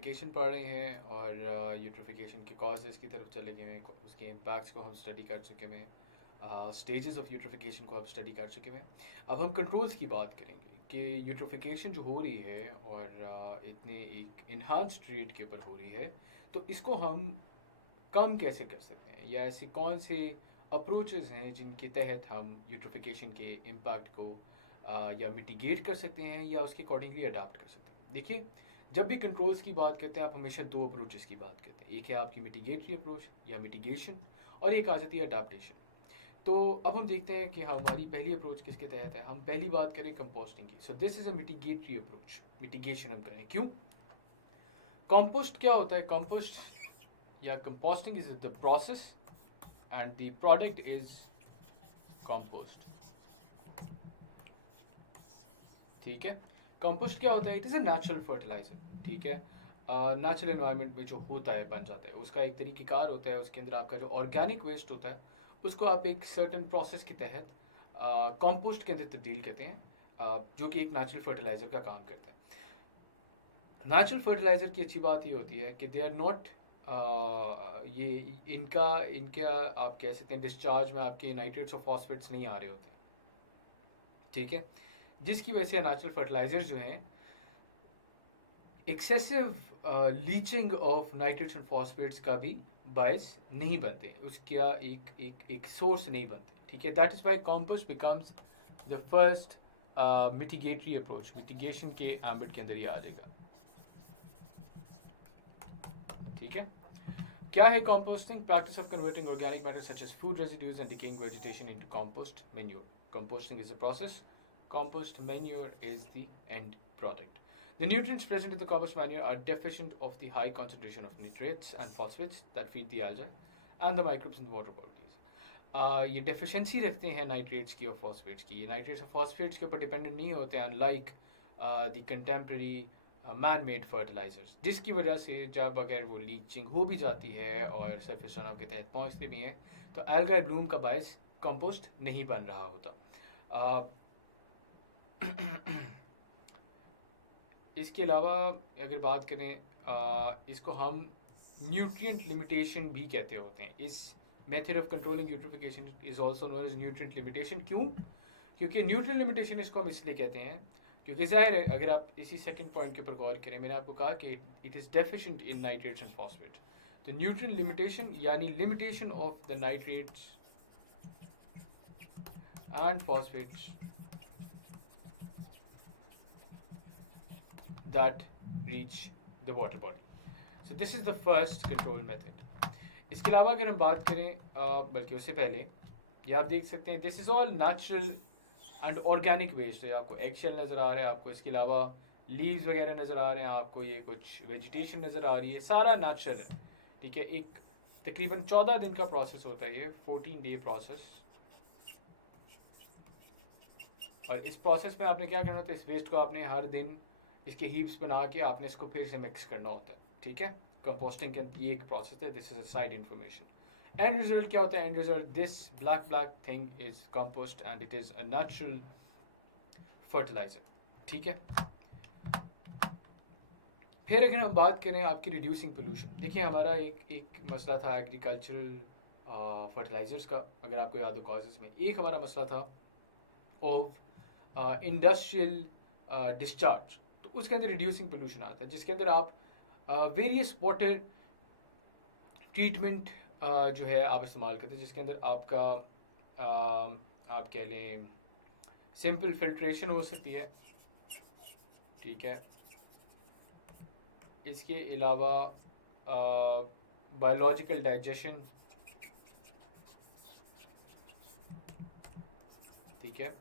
Eutrophication पढ़ रहे हैं और यूट्रिफिकेशन के कॉजेज़ की तरफ चले गए हैं, उसके इम्पैक्ट्स को हम स्टडी कर चुके हैं, स्टेजेस ऑफ यूट्रिफिकेशन को हम स्टडी कर चुके हैं। अब हम कंट्रोल्स की बात करेंगे कि यूट्रिफिकेशन जो हो रही है और इतने एक इन्हांस्ड रेट के ऊपर हो रही है, तो इसको हम कम कैसे कर सकते हैं, या ऐसे कौन से अप्रोचेस हैं जिनके तहत हम यूट्रिफिकेशन के इम्पैक्ट को या मिटिगेट कर सकते हैं या उसके अकॉर्डिंगली अडाप्ट कर सकते हैं। देखिए, जब भी कंट्रोल्स की बात करते हैं आप हमेशा दो अप्रोचेस की बात करते हैं, एक है आपकी मिटिगेटरी अप्रोच या मिटिगेशन, और एक आ जाती है अडाप्टेशन। तो अब हम देखते हैं कि हमारी पहली अप्रोच किसके तहत है। हम पहली बात करें कंपोस्टिंग की। So this is a mitigatory approach, mitigation हम करें। क्यों? कंपोस्ट क्या होता है? कंपोस्ट या composting is the process and the product is compost. ठीक है, कंपोस्ट क्या होता है? It is a natural fertiliser. ठीक है, नेचुरल एनवायरनमेंट में जो होता है बन जाता है, उसका एक तरीक़ेकार होता है। उसके अंदर आपका जो ऑर्गेनिक वेस्ट होता है उसको आप एक सर्टन प्रोसेस के तहत कंपोस्ट के अंदर तब्दील करते हैं, जो कि एक नेचुरल फर्टिलाइज़र का काम करता है। नेचुरल फर्टिलाइज़र की अच्छी बात ये होती है कि दे आर नॉट ये इनका इनका आप कह सकते हैं डिस्चार्ज में आपके नाइट्रेट्स और फॉस्फेट्स नहीं आ रहे होते। ठीक है, जिसकी वजह से नेचुरल फर्टिलाइजर जो हैं excessive leaching of nitrates and phosphates का भी बायस नहीं बनते, उसका एक सोर्स नहीं बनते। ठीक है, that is why compost becomes the first mitigatory approach. Mitigation के एम्बिट के अंदर ही आ जाएगा। ठीक है, क्या है composting? Practice of converting organic matter such as food residues and decaying vegetation into compost manure. Composting is a process. Compost manure is the end product. The nutrients present in the compost manure are deficient of the high concentration of nitrates and phosphates that feed the algae and the microbes in the water bodies. ये deficiency रखते हैं nitrates की और phosphates की। ये nitrates और phosphates के ऊपर dependent नहीं होते हैं, unlike the contemporary man-made fertilizers, जिसकी वजह से जब अगर वो लीचिंग हो भी जाती है और सरफेस रन के तहत पहुँचते भी हैं, तो algal bloom का बायस कंपोस्ट नहीं बन रहा होता। इसके अलावा अगर बात करें, इसको हम न्यूट्रिएंट लिमिटेशन भी कहते होते हैं। इस method of controlling eutrophication is also known as nutrient limitation. क्यों? क्योंकि न्यूट्रिएंट लिमिटेशन इसको हम इसलिए कहते हैं क्योंकि ज़ाहिर है, अगर आप इसी सेकंड पॉइंट के ऊपर गौर करें, मैंने आपको कहा कि it is deficient in nitrates and phosphate. तो न्यूट्रिएंट लिमिटेशन यानी limitation of the nitrates and phosphates that reach the water body. So this is the first control method. इसके अलावा अगर हम बात करें, बल्कि उससे पहले ये आप देख सकते हैं, this is all natural and organic waste है। आपको एगशेल नज़र आ रहा है, आपको इसके अलावा लीव्स वगैरह नज़र आ रहे हैं, आपको ये कुछ वेजिटेशन नज़र आ रही है, सारा नेचुरल है। ठीक है, एक तकरीबन 14 दिन का प्रोसेस होता है, ये 14 डे प्रोसेस। और इस प्रोसेस में आपने क्या करना होता है? इस वेस्ट को आपने हर दिन इसके हीप्स बना के आपने इसको फिर से मिक्स करना होता है। ठीक है, कंपोस्टिंग के ये एक प्रोसेस है। This is a side information. End result क्या होता है? End result, this black thing is compost and it is a natural fertiliser. ठीक है, फिर अगर हम बात करें आपकी रिड्यूसिंग पोल्यूशन, देखिए हमारा एक मसला था एग्रीकल्चरल फर्टिलाइजर्स का। अगर आपको याद हो कॉजेज में एक हमारा मसला था ऑफ इंडस्ट्रियल डिस्चार्ज। तो उसके अंदर रिड्यूसिंग पोल्यूशन आता है, जिसके अंदर आप वेरियस वाटर ट्रीटमेंट जो है आप इस्तेमाल करते हैं, जिसके अंदर आपका आप कह लें सिंपल फिल्ट्रेशन हो सकती है। ठीक है, इसके अलावा बायोलॉजिकल डाइजेशन। ठीक है,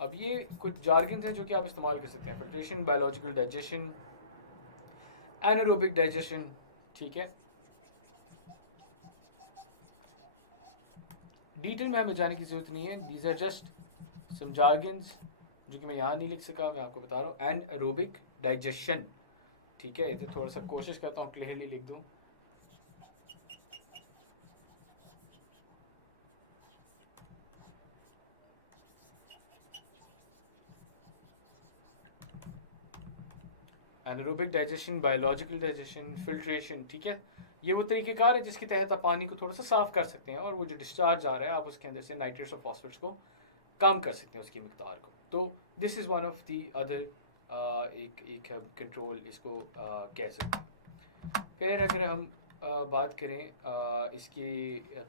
अब ये कुछ जार्गन्स हैं जो कि आप इस्तेमाल कर सकते हैं। Filtration, biological digestion, anaerobic digestion. ठीक है, डिटेल में हमें जाने की ज़रूरत नहीं है, these are just some jargons जो कि मैं यहाँ नहीं लिख सका, मैं आपको बता रहा हूँ। Anaerobic digestion. ठीक है, इधर थोड़ा सा कोशिश करता हूँ क्लियरली लिख दूँ। Anaerobic digestion, biological digestion, filtration, ठीक है। ये वो तरीक़ेकार है जिसके तहत आप पानी को थोड़ा सा साफ़ कर सकते हैं और वो जो डिस्चार्ज आ रहा है आप उसके अंदर से नाइट्रेट्स और फॉस्फेट्स को कम कर सकते हैं उसकी मिकदार को। तो this is one of the other एक कंट्रोल इसको कह सकते हैं। फिर अगर हम बात करें इसके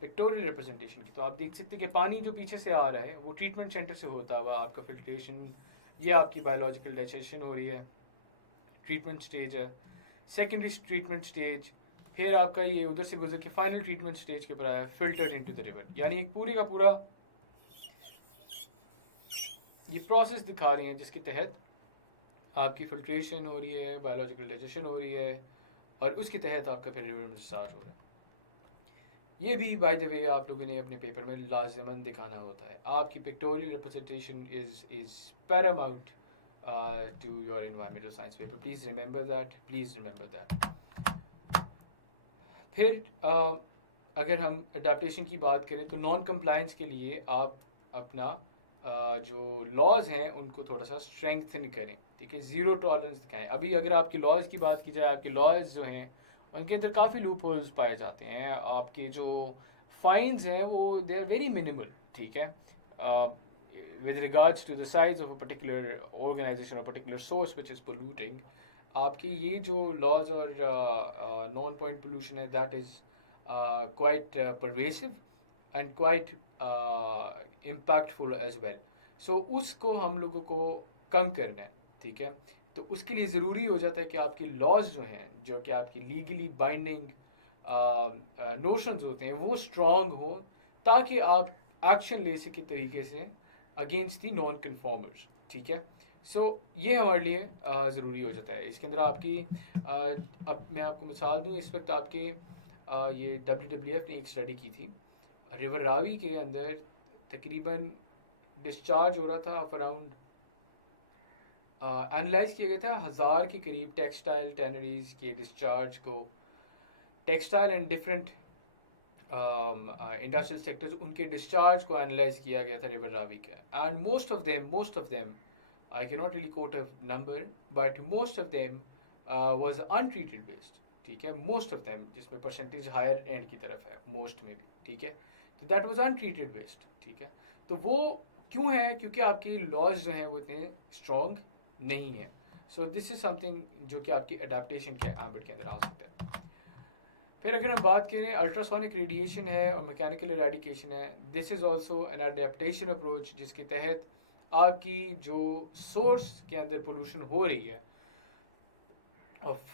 पिक्टोरियल रिप्रेजेंटेशन की, तो आप देख सकते हैं कि पानी जो पीछे से आ रहा है वो ट्रीटमेंट सेंटर से होता हुआ आपका फिल्ट्रेशन, ये आपकी बायोलॉजिकल डाइजेशन हो रही है, ट्रीटमेंट स्टेज है, सेकेंडरी ट्रीटमेंट स्टेज, फिर आपका ये उधर से गुजर के फाइनल ट्रीटमेंट स्टेज के ऊपर आया फिल्टर्ड इनटू द रिवर। यानी एक पूरी का पूरा ये प्रोसेस दिखा रहे हैं जिसके तहत आपकी फिल्ट्रेशन हो रही है, बायोलॉजिकल डाइजेशन हो रही है और उसके तहत आपका फिर रिवर में डिस्चार्ज हो रहा है। ये भी बाय द वे आप लोगों ने अपने पेपर में लाजमन दिखाना होता है। आपकी pictorial representation is paramount to your environmental science paper. Please remember that, please remember that. फिर अगर हम अडेप्टेशन की बात करें तो नॉन कंप्लायंस के लिए आप अपना जो लॉज हैं उनको थोड़ा सा स्ट्रेंथन करें, ठीक है, ज़ीरो टॉलरेंस दिखाएं। अभी अगर आपके लॉज की बात की जाए, आपके लॉज जो हैं उनके अंदर काफ़ी लूप होल्स पाए जाते हैं। आपके जो फाइन्स हैं वो दे आर वेरी मिनिमल, ठीक है, with regards to the size of a particular organization or particular source which is polluting। आपकी ये जो laws और non point pollution है that is quite pervasive and quite impactful as well। so उसको हम लोगों को कम करना है, ठीक है। तो उसके लिए ज़रूरी हो जाता है कि आपकी लॉज जो हैं, जो कि आपकी लीगली बाइंडिंग नोशंस होते हैं, वो स्ट्रॉन्ग हों ताकि आप एक्शन ले सके तरीके से अगेंस्ट दी नॉन कन्फॉर्मर्स, ठीक है। सो ये हमारे लिए ज़रूरी हो जाता है। इसके अंदर आपकी अब मैं आपको मिसाल दूँ, इस वक्त आपके ये WWF ने एक स्टडी की थी, रिवर रावी के अंदर तकरीबन डिस्चार्ज हो रहा था ऑफ अराउंड एनालाइज किया गया था 1000 के करीब टेक्सटाइल टैनरीज के डिस्चार्ज को, textile and different industrial sectors, उनके डिस्चार्ज को एनालाइज किया गया था रिवर रावी का। And most of them I can not really quote a number but most of them was untreated waste, ठीक है, मोस्ट ऑफ देम, जिसमें परसेंटेज हायर एंड की तरफ है मोस्ट में भी, ठीक है। तो दैट वाज अनट्रीटेड वेस्ट, ठीक है। तो वो क्यों है? क्योंकि आपके लॉज जो हैं वो इतने स्ट्रॉन्ग नहीं है। सो दिस इज समथिंग जो कि आपकी अडेप्टेशन के एम्बिट के अंदर आ सकता है। फिर अगर हम बात करें अल्ट्रासोनिक रेडिएशन है और मैकेनिकल इरेडिकेशन है, this is also an adaptation approach जिसके तहत आपकी जो सोर्स के अंदर पोल्यूशन हो रही है ऑफ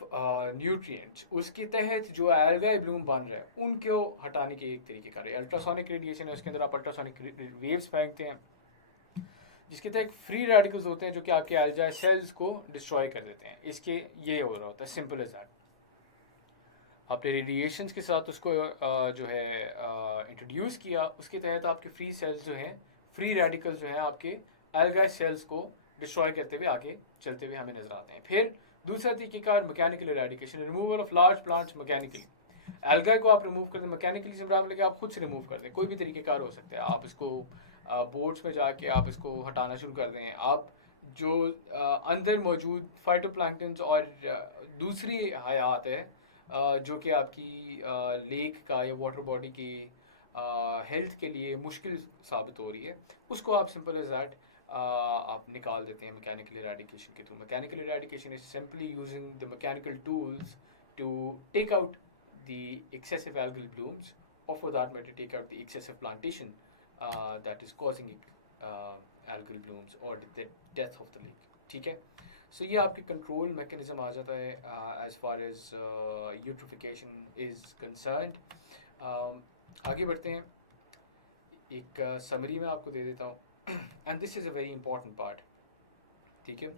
न्यूट्रिएंट्स, उसके तहत जो एल्गाई ब्लूम बन रहा है उनको हटाने के एक तरीके का अल्ट्रासोनिक रेडिएशन है। उसके अंदर आप अल्ट्रासोनिक वेव्स फेंकते हैं जिसके तहत फ्री रेडिकल्स होते हैं जो कि आपके एल्गाई सेल्स को डिस्ट्रॉय कर देते हैं। इसके ये हो रहा होता है, सिंपल एज दैट। आपने रेडिएशंस के साथ उसको जो है इंट्रोड्यूस किया, उसके तहत आपके फ्री सेल्स जो हैं, फ्री रेडिकल्स जो हैं आपके एल्गाई सेल्स को डिस्ट्रॉय करते हुए आगे चलते हुए हमें नजर आते हैं। फिर दूसरा तरीक़ेकार mechanical eradication, removal of large plants mechanically. Algae को आप रिमूव कर दें मैकेनिकली, से बराबर लेके आप खुद से रिमूव कर दें, कोई भी तरीक़ेकार हो सकता है। आप इसको बोर्ड्स में जाके आप इसको हटाना शुरू कर दें। आप जो अंदर मौजूद फाइटोप्लैंक्टन्स और दूसरी हयात है जो कि आपकी लेक का या वाटर बॉडी की हेल्थ के लिए मुश्किल साबित हो रही है, उसको आप सिंपल एज दैट आप निकाल देते हैं मैकेनिकल इरेडिकेशन के through. Mechanical eradication is simply using the mechanical tools to take out the excessive algal blooms और for that matter take out the excessive plantation that is causing algal blooms और the death of the lake, ठीक है। सो ये आपके control mechanism आ जाता है as far as eutrophication is concerned. आगे बढ़ते हैं, एक समरी में आपको दे देता हूँ and this is a very important part, ठीक है।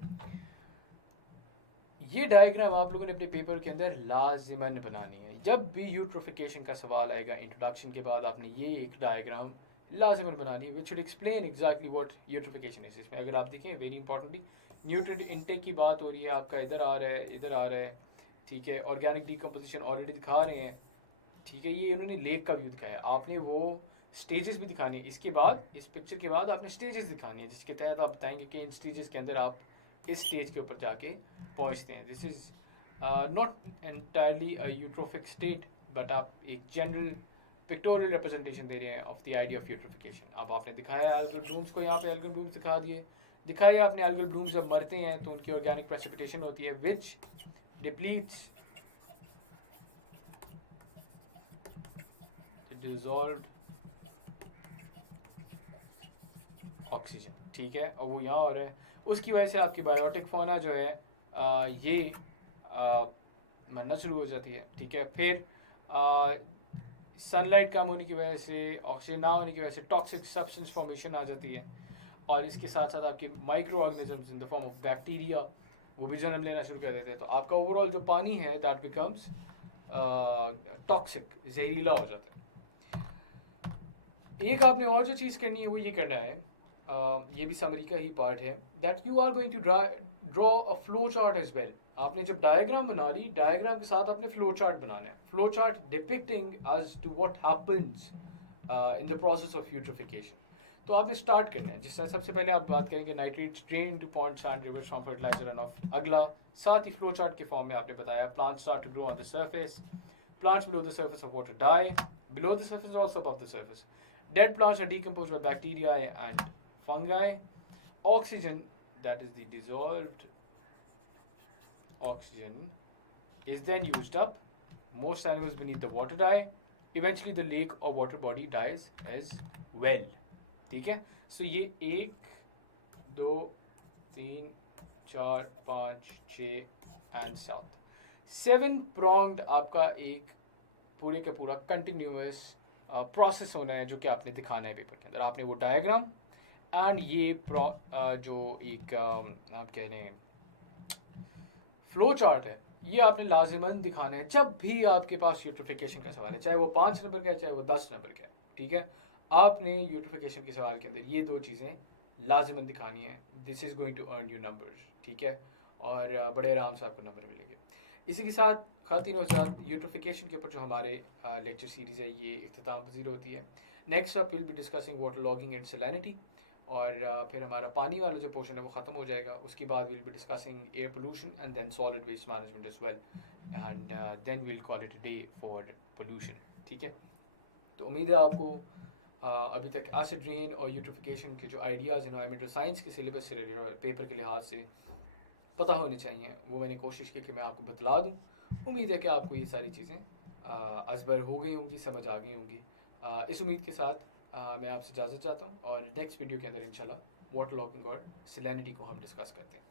ये डायग्राम आप लोगों ने अपने पेपर के अंदर लाजिमन बनानी है। जब भी यूट्रोफिकेशन का सवाल आएगा इंट्रोडक्शन के बाद आपने ये एक डायग्राम लाजिमन बनानी है which should explain exactly what eutrophication is. इसमें अगर आप देखें वेरी इंपॉर्टेंटली न्यूट्रिएंट इनटेक की बात हो रही है, आपका इधर आ रहा है, इधर आ रहा है, ठीक है। ऑर्गेनिक डीकम्पोजिशन ऑलरेडी दिखा रहे हैं, ठीक है। ये इन्होंने लेक का व्यू दिखाया, आपने वो स्टेजेस भी दिखानी है। इसके बाद इस पिक्चर के बाद आपने स्टेजेस दिखानी है जिसके तहत आप बताएंगे कि इन स्टेजेस के अंदर आप इस स्टेज के ऊपर जाके पहुंचते हैं. This is not entirely a eutrophic state, but आप एक जनरल पिक्टोरियल रिप्रेजेंटेशन दे रहे हैं of the idea of eutrophication. अब आपने दिखाया एल्गल ब्लूम्स को, यहाँ पे एल्गल ब्लूम्स दिखा दिए. दिखाया आपने एल्गल ब्लूम्स जब मरते हैं तो उनकी ऑर्गेनिक प्रेसिपिटेशन होती है विच डिप्लीट्स डिसॉल्व्ड ऑक्सीजन. ठीक है, और वो यहाँ हो रहा है. उसकी वजह से आपकी बायोटिक फौना जो है ये मरना शुरू हो जाती है. ठीक है, फिर सनलाइट कम होने की वजह से, ऑक्सीजन ना होने की वजह से टॉक्सिक सब्सटेंस फॉर्मेशन आ जाती है. और इसके साथ साथ आपके micro organisms in the form of bacteria वो भी जन्म लेना शुरू कर देते हैं. तो आपका ओवरऑल जो पानी है दैट बिकम्स टॉक्सिक, जहरीला हो जाता है. एक आपने और जो चीज़ करनी है वो ये करना है, ये भी समरी का ही पार्ट है, that you are going to draw a flow chart as well. आपने जब डायग्राम बना ली, डायग्राम के साथ आपने फ्लो चार्ट बनाना है. Flow chart depicting as to what happens in the process of eutrophication. तो आपने स्टार्ट करना है. जिस तरह सबसे पहले आप बात करेंगे nitrates drain to ponds and rivers from fertilizer run off. अगला साथ ही फ्लो चार्ट के फॉर्म में आपने बताया plants start to grow on the surface, plants below the surface of water die, below the surface also above the surface. Dead plants are decomposed by bacteria and fungi. Oxygen, that is the dissolved oxygen, is then used up. Most animals beneath the water die. Eventually the lake or water body dies as well. ठीक है, सो ये 1 2 3 4 5 6 and 7 pronged आपका एक पूरे का पूरा continuous process होना है जो कि आपने दिखाना है पेपर के अंदर. आपने वो डायग्राम एंड ये जो एक आप कह रहे हैं फ्लो चार्ट है, ये आपने लाजिमन दिखाना है जब भी आपके पास यूट्रिफिकेशन का सवाल है, चाहे वो 5 नंबर का है चाहे वो 10 नंबर का है. ठीक है, आपने यूट्रिफिकेशन के सवाल के अंदर ये 2 चीज़ें लाजिमन दिखानी है. This is going to earn you numbers. ठीक है, और बड़े आराम से आपको नंबर मिलेंगे. इसी के साथ खातिन और साथ यूट्रिफिकेशन के ऊपर जो हमारे लेक्चर सीरीज़ है ये इख्तिताम पज़ीर होती है. Next up will be discussing water logging and salinity, और फिर हमारा पानी वाला जो पोर्शन है वो ख़त्म हो जाएगा. उसके बाद will be discussing air pollution and then solid waste management as well, and then will call it a day for pollution. ठीक है, तो उम्मीद है आपको अभी तक एसिड रेन और यूट्रिफिकेशन के जो आइडियाज़ एनवायरमेंटल साइंस के सिलेबस से पेपर के लिहाज से पता होने चाहिए, वो मैंने कोशिश की कि मैं आपको बतला दूँ. उम्मीद है कि आपको ये सारी चीज़ें अज़बर हो गई होंगी, समझ आ गई होंगी. इस उम्मीद के साथ मैं आपसे इजाज़त चाहता हूँ, और नेक्स्ट वीडियो के अंदर इंशाल्लाह वाटर लॉगिंग और सैलिनिटी को हम डिस्कस करते हैं.